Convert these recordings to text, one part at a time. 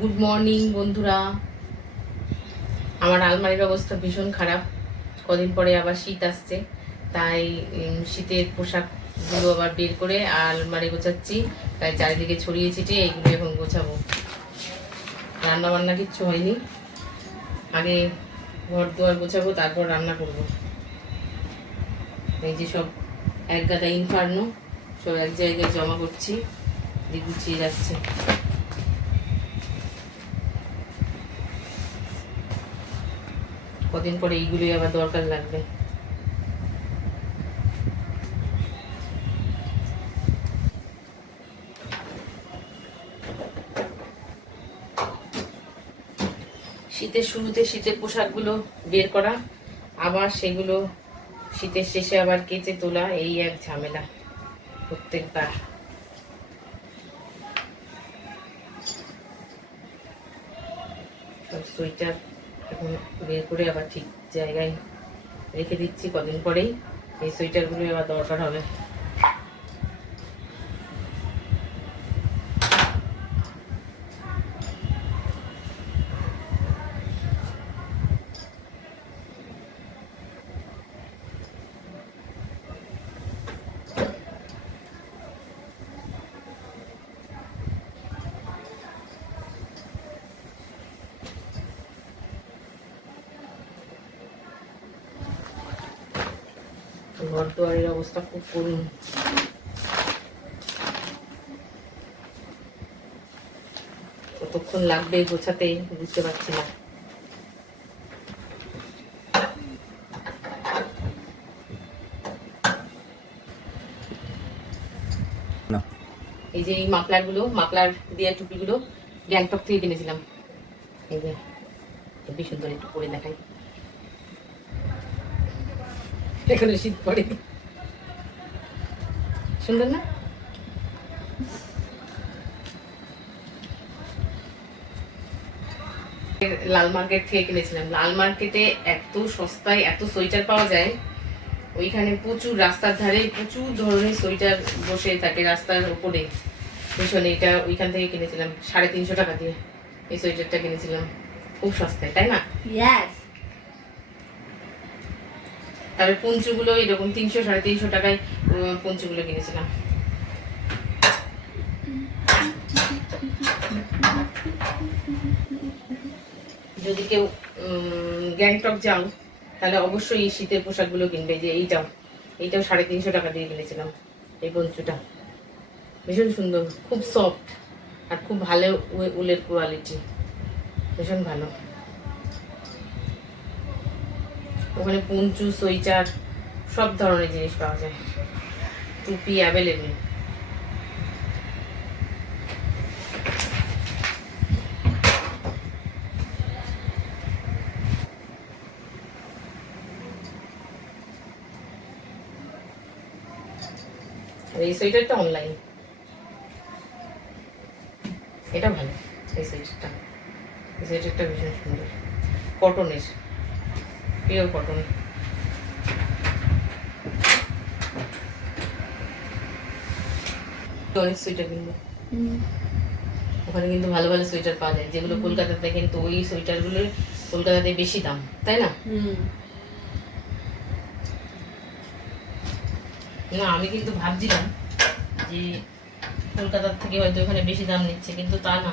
Good morning বন্ধুরা। আমার আলমারির অবস্থা ভীষণ খারাপ। কদিন পরে আবার শীত আসছে, তাই শীতের পোশাকগুলো আবার বের করে আলমারি গোছাচ্ছি। তাই চারিদিকে ছড়িয়ে ছিটিয়ে এইগুলো এখন গোছাবো। রান্না বান্না কিচ্ছু হয়নি, আগে ঘর দুয়ার গোছাবো, তারপর রান্না করব। এই যে সব এক গাদা ইনফার্নো সব এক জায়গায় জমা করছি, গুছিয়ে যাচ্ছে। কদিন পরে এইগুলোই আবার দরকার লাগবে। শীতের শুরুতে শীতের পোশাকগুলো বের করা, আবার সেগুলো শীতের শেষে আবার কেচে তোলা, এই এক ঝামেলা প্রত্যেকবার। সব সোয়েটার এখন বের করে আবার ঠিক জায়গায় রেখে দিচ্ছি। কদিন পরেই এই সোয়েটারগুলো আবার দরকার হবে। ঘর দুয়ারের অবস্থা খুব করুণ। কতক্ষণ লাগবে গোছাতে বুঝতে পারছি না। এই যে এই মাফলার দিয়ে টুপিগুলো গ্যাংটক থেকে কিনেছিলাম। এই যে খুবই সুন্দর, একটু পরে দেখাই। এখানে শীত পড়ে, সুন্দর না? লাল মার্কেট থেকে কিনেছিলাম। লাল মার্কেটে এত সস্তায় এত সোয়েটার পাওয়া যায়। ওইখানে প্রচুর, রাস্তার ধারে প্রচুর ধরনের সোয়েটার বসে থাকে রাস্তার উপরে পিছনে। এটা ওইখান থেকে কিনেছিলাম 350 টাকা দিয়ে। এই সোয়েটারটা কিনেছিলাম খুব সস্তায়, তাই না? তারপরে পঞ্চুগুলো এরকম 300-350 টাকায় পঞ্চুগুলো কিনেছিলাম। যদি কেউ গ্যাংটক যাও তাহলে অবশ্যই এই শীতের পোশাকগুলো কিনবে। যে এইটাও 350 টাকা দিয়ে কিনেছিলাম। এই পঞ্চুটা ভীষণ সুন্দর, খুব সফট আর খুব ভালো উলের কোয়ালিটি, ভীষণ ভালো। ওখানে পঞ্চু, সোয়েটার সব ধরনের জিনিস পাওয়া যায়, টুপি অ্যাভেলেবেল। আর এই সোয়েটারটা অনলাইন, এটা ভালো। এই সোয়েটারটা ভীষণ সুন্দর, কটনের, পিওর কটন। অনেক সোয়েটার কিনবো, ওখানে কিন্তু ভালো ভালো সোয়েটার পাওয়া যায়, যেগুলো কলকাতাতে কিন্তু ওই সোয়েটারগুলো কলকাতাতে বেশি দাম, তাই না? না, আমি কিন্তু ভাবছিলাম যে কলকাতার থেকে হয়তো ওখানে বেশি দাম নিচ্ছে, কিন্তু তা না।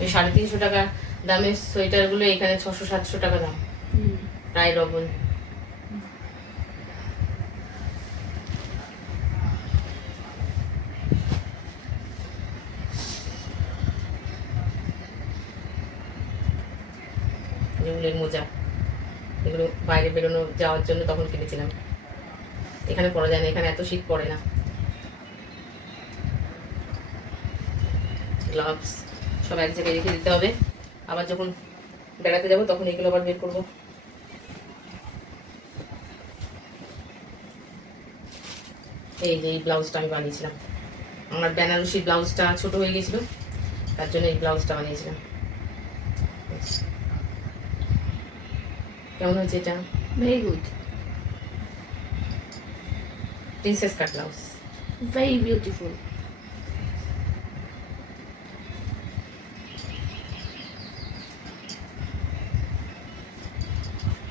ওই 350 টাকা দামের সোয়েটারগুলো এখানে 600-700 টাকা দাম, প্রায় ডবল। উলের মোজা, এগুলো বাইরে বেরোনো যাওয়ার জন্য তখন কিনেছিলাম। এখানে পরা যায় না, এখানে এত শীত পড়ে না। গ্লাভস সব এক জায়গায় রেখে দিতে হবে, আবার যখন বেড়াতে যাবো তখন এগুলো আবার বের করবো। এই যে এই ব্লাউজটা আমি বানিয়েছিলাম, আমার বেনারসি ব্লাউজটা ছোট হয়ে গেছিল, তার জন্য এই ব্লাউজটা বানিয়েছিলাম। কেমন হয়েছে এটা? Very good. প্রিন্সেস কাট ব্লাউজ, Very beautiful.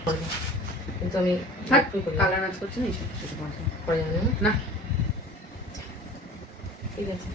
করবো। কিন্তু আমি কালার ম্যাচ করছি না, এইসব কিছু পরে জানো না। ঠিক আছে।